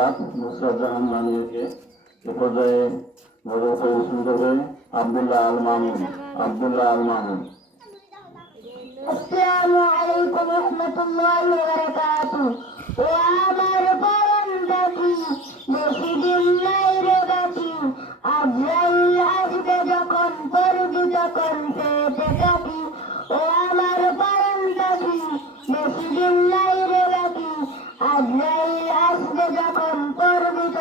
আমরা নুসরাত জাহান মানিয়াকে এ পর্যায়ে নজর পরিবেশন করবে আবদুল্লাহ আল মামুন, আবদুল্লাহ আল মামুন। আসসালামু আলাইকুম ওয়া বারাকাতুহু। ও আমার পরম আজ